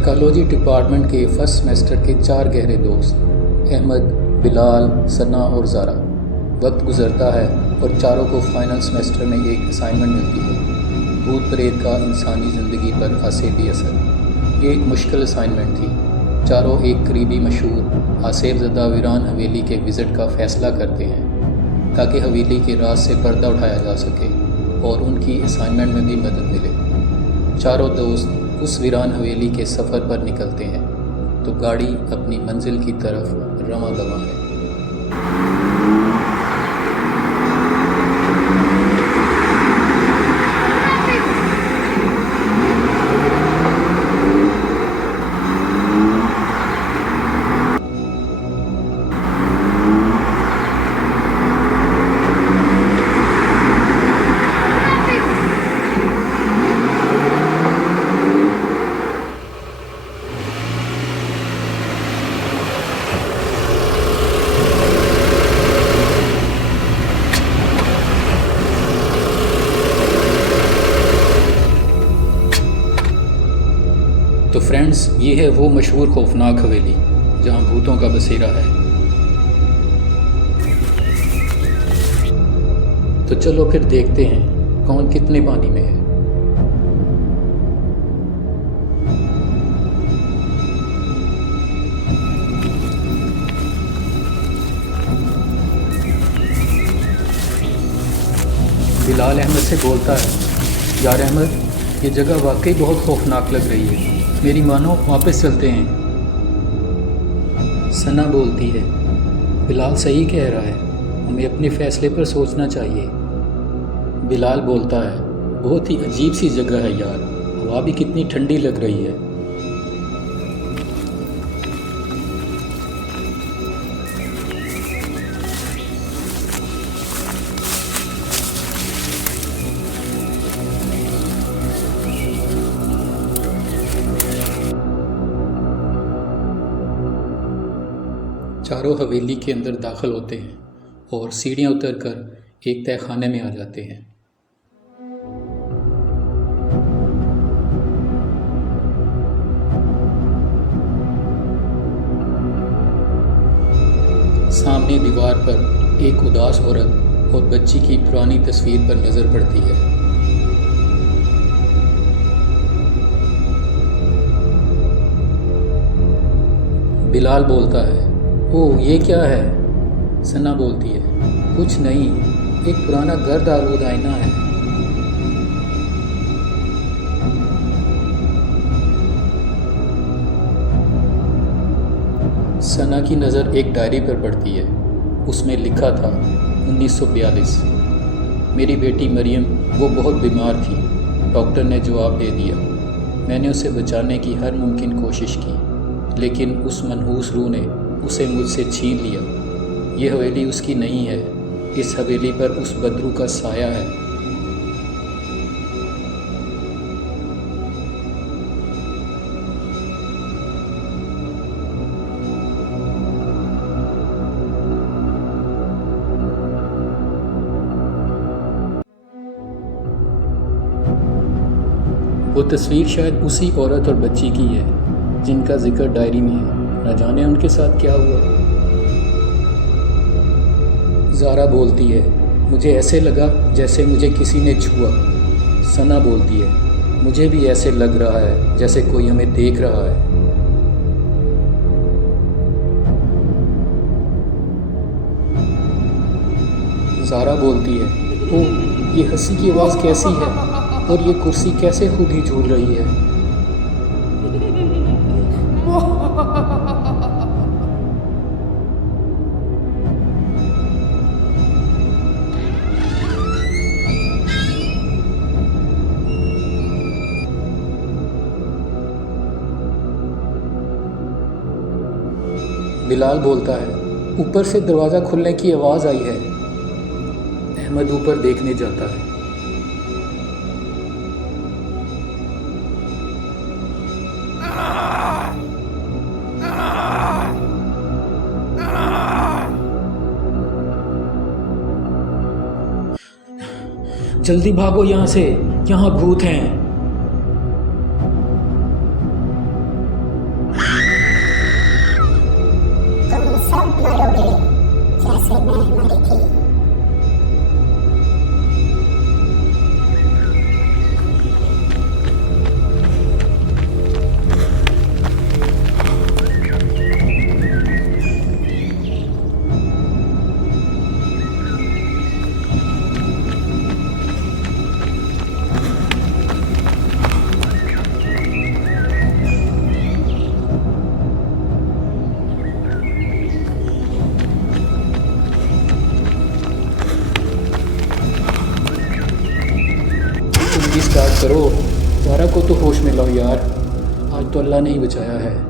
Psychology department के first semester के 4 गहरे दोस्त अहमद, बिलाल, सना और ज़ारा। वक्त गुजरता है और चारों को फाइनल सेमेस्टर में एक असाइनमेंट मिलती है, भूत प्रेत का इंसानी ज़िंदगी पर आसेबी असर। ये एक मुश्किल असाइनमेंट थी। चारों एक करीबी मशहूर आसेबज़दा वीरान हवेली के विज़िट का फ़ैसला करते हैं ताकि हवेली के राज से पर्दा उठाया जा सके और उनकी असाइनमेंट में भी मदद मिले। चारों दोस्त उस वीरान हवेली के सफ़र पर निकलते हैं तो गाड़ी अपनी मंजिल की तरफ रवां दवां है। तो फ्रेंड्स, ये है वो मशहूर खौफनाक हवेली जहाँ भूतों का बसेरा है। तो चलो फिर देखते हैं कौन कितने पानी में है। बिलाल अहमद से बोलता है, यार अहमद, ये जगह वाकई बहुत खौफनाक लग रही है, मेरी मानो वापस चलते हैं। सना बोलती है, बिलाल सही कह रहा है, हमें अपने फ़ैसले पर सोचना चाहिए। बिलाल बोलता है, बहुत ही अजीब सी जगह है यार, हवा भी कितनी ठंडी लग रही है। चारों हवेली के अंदर दाखिल होते हैं और सीढ़ियाँ उतरकर एक तहखाने में आ जाते हैं। सामने दीवार पर एक उदास औरत और बच्ची की पुरानी तस्वीर पर नज़र पड़ती है। बिलाल बोलता है, ओह ये क्या है? सना बोलती है, कुछ नहीं, एक पुराना गर्द आलूद आईना है। सना की नज़र एक डायरी पर पड़ती है। उसमें लिखा था 1942। मेरी बेटी मरियम वो बहुत बीमार थी, डॉक्टर ने जवाब दे दिया। मैंने उसे बचाने की हर मुमकिन कोशिश की, लेकिन उस मनहूस रूह ने उसे मुझसे छीन लिया। ये हवेली उसकी नहीं है, इस हवेली पर उस बदरू का साया है। वो तस्वीर शायद उसी औरत और बच्ची की है जिनका जिक्र डायरी में है। न जाने उनके साथ क्या हुआ। ज़ारा बोलती है, मुझे ऐसे लगा जैसे मुझे किसी ने छुआ। सना बोलती है, मुझे भी ऐसे लग रहा है जैसे कोई हमें देख रहा है। ज़ारा बोलती है, ओह ये हंसी की आवाज़ कैसी है और ये कुर्सी कैसे खुद ही झूल रही है। बिलाल बोलता है, ऊपर से दरवाज़ा खुलने की आवाज़ आई है। अहमद ऊपर देखने जाता है। जल्दी भागो यहाँ से, यहाँ भूत हैं। जल्दी स्टार्ट करो। ज़ारा को तो होश में लाओ यार, आज तो अल्लाह ने ही बचाया है।